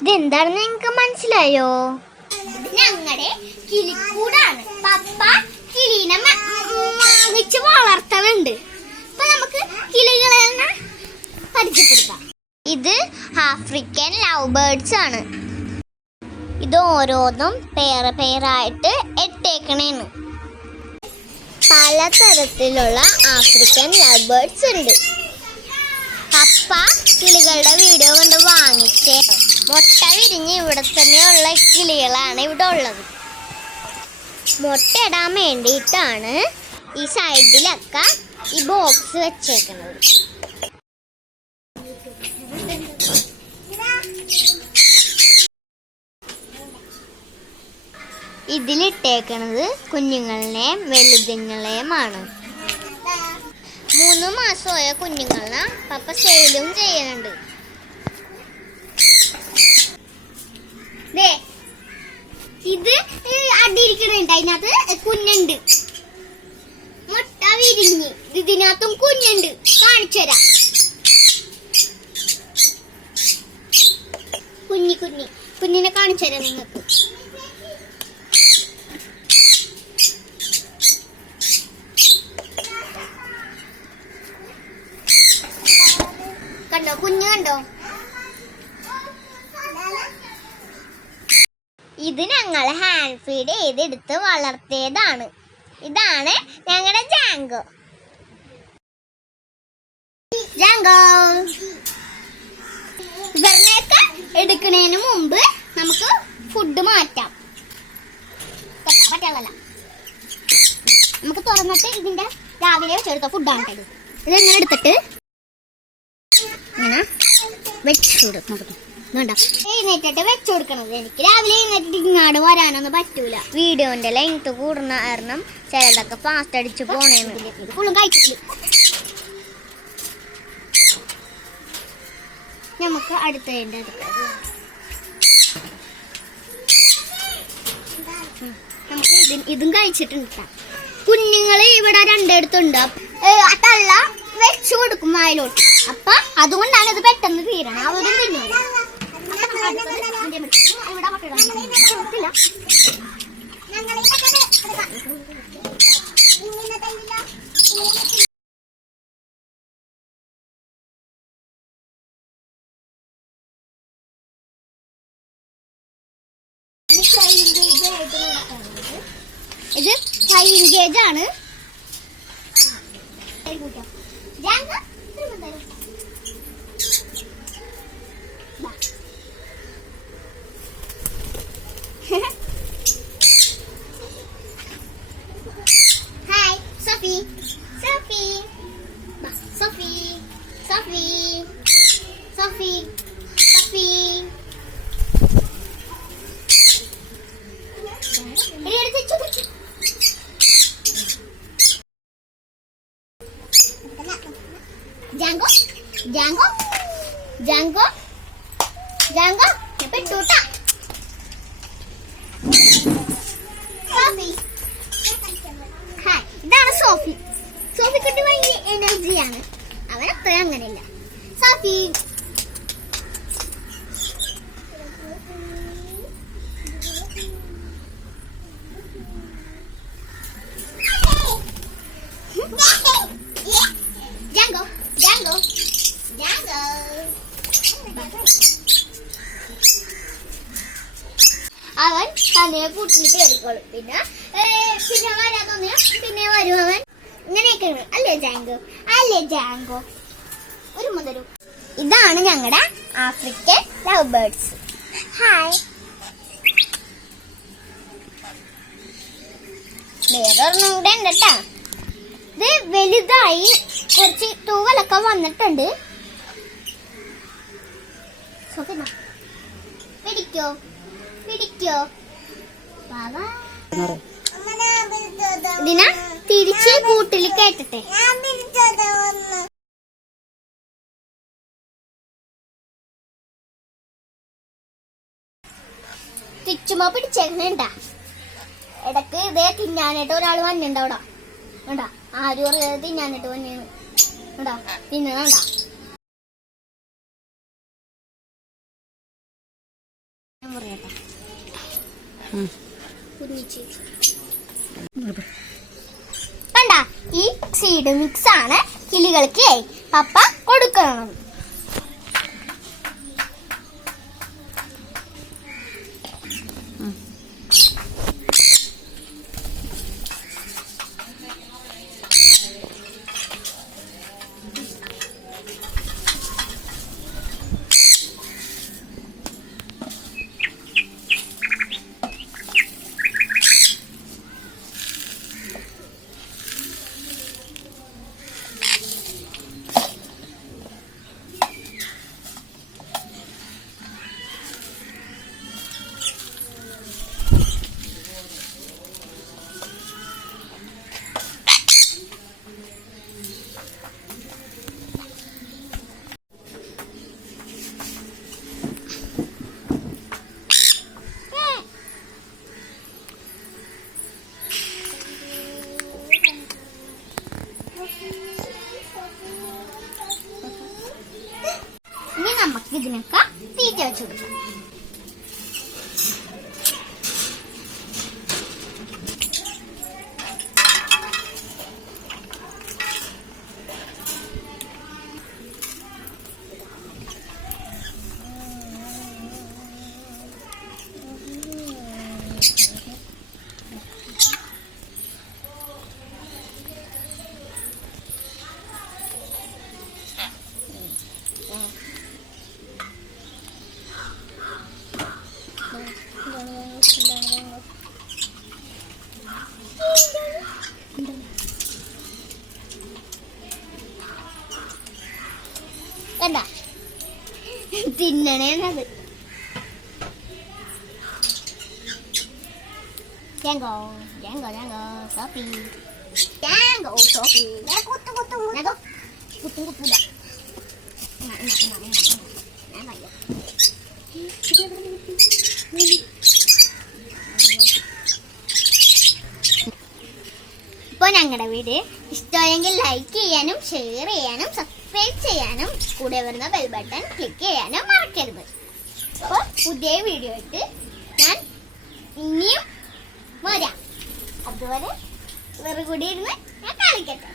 ഇതെന്താണെന്ന് നിങ്ങൾക്ക് മനസ്സിലായോ? ഞങ്ങളുടെ കിളിക്കൂടാണ്. പപ്പ കിളീനെ വാങ്ങിച്ച് വളർത്തണുണ്ട്. അപ്പൊ നമുക്ക് കിളികളെ പരിചയപ്പെടുത്താം. ഇത് ആഫ്രിക്കൻ ലവ് ബേർഡ്സ് ആണ്. ഇത് ഓരോന്നും പേരായിട്ട് ഇട്ടേക്കണേന്ന്. പലതരത്തിലുള്ള ആഫ്രിക്കൻ ലവ് ബേർഡ്സ് ഉണ്ട്. പപ്പ കിളികളുടെ വീഡിയോ കൊണ്ട് വാങ്ങിച്ചേ. മുട്ട വിരിഞ്ഞ് ഇവിടെ തന്നെയുള്ള കിളികളാണ് ഇവിടെ ഉള്ളത്. മുട്ട ഇടാൻ വേണ്ടിയിട്ടാണ് ഈ സൈഡിലൊക്കെ ഈ ബോക്സ് വെച്ചേക്കുന്നത്. ഇതിലിട്ടേക്കണത് കുഞ്ഞുങ്ങളെയും വലുതുങ്ങളെയുമാണ്. 3 മാസമായ കുഞ്ഞുങ്ങളെ പപ്പ സെയിലും ചെയ്യുന്നുണ്ട്. ഇത് അടിയിരിക്കണുണ്ട്. അതിനകത്ത് കുഞ്ഞുണ്ട്. മുട്ട വിരിഞ്ഞ് ഇതിനകത്തും കുഞ്ഞുണ്ട്. കാണിച്ചുതരാം. കുഞ്ഞിനെ കാണിച്ചുതരാം നിങ്ങൾക്ക്. കണ്ടോ? കുഞ്ഞ് കണ്ടോ? ഇത് ഞങ്ങൾ ഹാൻഡ് ഫീഡ് ചെയ്തെടുത്ത് വളർത്തിയതാണ്. ഇതാണ് ഞങ്ങളുടെ ജാങ്കോ. ഇവരിനെയൊക്കെ എടുക്കുന്നതിന് മുമ്പ് നമുക്ക് ഫുഡ് മാറ്റാം. പറ്റാളല്ല, നമുക്ക് തുറന്നിട്ട് ഇതിന്റെ രാവിലെ വെച്ചെടുത്ത ഫുഡാണ് കേട്ടത്. ഇതെങ്ങനെ എടുത്തിട്ട് ഇങ്ങനെ വെച്ചു കൊടുക്കും. എഴുന്നേറ്റിട്ട് വെച്ചു കൊടുക്കണത്. എനിക്ക് രാവിലെ എഴുന്നേറ്റിട്ട് ഇങ്ങോട്ട് വരാനൊന്നും പറ്റൂല. വീഡിയോന്റെ ലെങ്ത് കൂടുന്ന കാരണം ചിലതൊക്കെ ഫാസ്റ്റ് അടിച്ചു പോണേന്ന്. ഫുള്ളും കഴിച്ചിട്ടില്ല. നമുക്ക് അടുത്തതിൻ്റെ നമുക്ക് ഇതും കഴിച്ചിട്ടുണ്ട്. കുഞ്ഞുങ്ങള് ഇവിടെ രണ്ടിടത്തുണ്ട്. അതല്ല വെച്ചു കൊടുക്കും വായിലോട്ട്. അപ്പൊ അതുകൊണ്ടാണ് ഇത് പെട്ടെന്ന് തീരണം. അവരും തിന്നൂല. ഇത് 5 ഗേജ് ആണ്. ഹായ് സോഫി. സോഫി സോഫി സോഫി സോഫി സോഫി. ജാങ്കോ ജാങ്കോ ജാങ്കോ ജാങ്കോ പെട്ടൂട്ടാ. ഇതാണ് സോഫി. സോഫിക്കുട്ടി ഭയങ്കര എനർജിയാണ്. അവൻ അത്ര അങ്ങനെയല്ല. സോഫി ജാങ്കോ ജാങ്കോ ജാങ്കോ. അവൻ തന്നെ കൂട്ടിൽ കയറിക്കോളും. പിന്നെ വരാൻ തോന്നിയ പിന്നെ വരും അവൻ. ഇങ്ങനെയൊക്കെയാണ്. അല്ലേ ജാങ്കോ? അല്ലേ ജാങ്കോ? ഒരു മുതലും. ഇതാണ് ഞങ്ങളുടെ ആഫ്രിക്കൻ ലവ് ബേർഡ്സ്. ഹായ്. വേറൊരെണ്ണം കൂടെ ഉണ്ട് കേട്ടാ. ഇത് വലുതായി കുറച്ച് തൂവലൊക്കെ വന്നിട്ടുണ്ട്. പിടിക്കോ പിടിക്കോ. ഇതിനെ തിരിച്ച് കൂട്ടിൽ കേട്ടട്ടെ. തിച്ചുമ്പോ പിടിച്ചേക്കണേണ്ട. ഇടക്ക് ഇതേ തിന്നാനായിട്ട് ഒരാൾ വന്നിട്ടുണ്ടോ? വേണ്ട, ആരും അറിയാതെ തിന്നാനായിട്ട് വന്നു. വേണ്ട, തിന്നണ്ട. പറയട്ടെ കണ്ട ഈ സീഡ് മിക്സ് ആണ് കിളികൾക്ക് പപ്പ കൊടുക്കുന്നത്. ഇനി നമുക്ക് ഇതിനൊക്കെ തീറ്റ വെച്ചു കൊടുക്കാം. കണ്ട തിന്നണേന്നത്. Django, Django, Django, Sophie. Django, Sophie. Kutu, kutu, kutu. Kutu, kutu dah. Enak ya. ഇപ്പോൾ ഞങ്ങളുടെ വീഡിയോ ഇഷ്ടമായെങ്കിൽ ലൈക്ക് ചെയ്യാനും ഷെയർ ചെയ്യാനും സബ്സ്ക്രൈബ് ചെയ്യാനും കൂടെ വരുന്ന ബെൽ ബട്ടൺ ക്ലിക്ക് ചെയ്യാനും മറക്കരുത്. അപ്പോൾ പുതിയ വീഡിയോ ആയിട്ട് ഞാൻ ഇനിയും വരാം. അതുവരെ വേറെ കൂടി ഇരുന്ന് ഞാൻ കാണിക്കട്ടെ.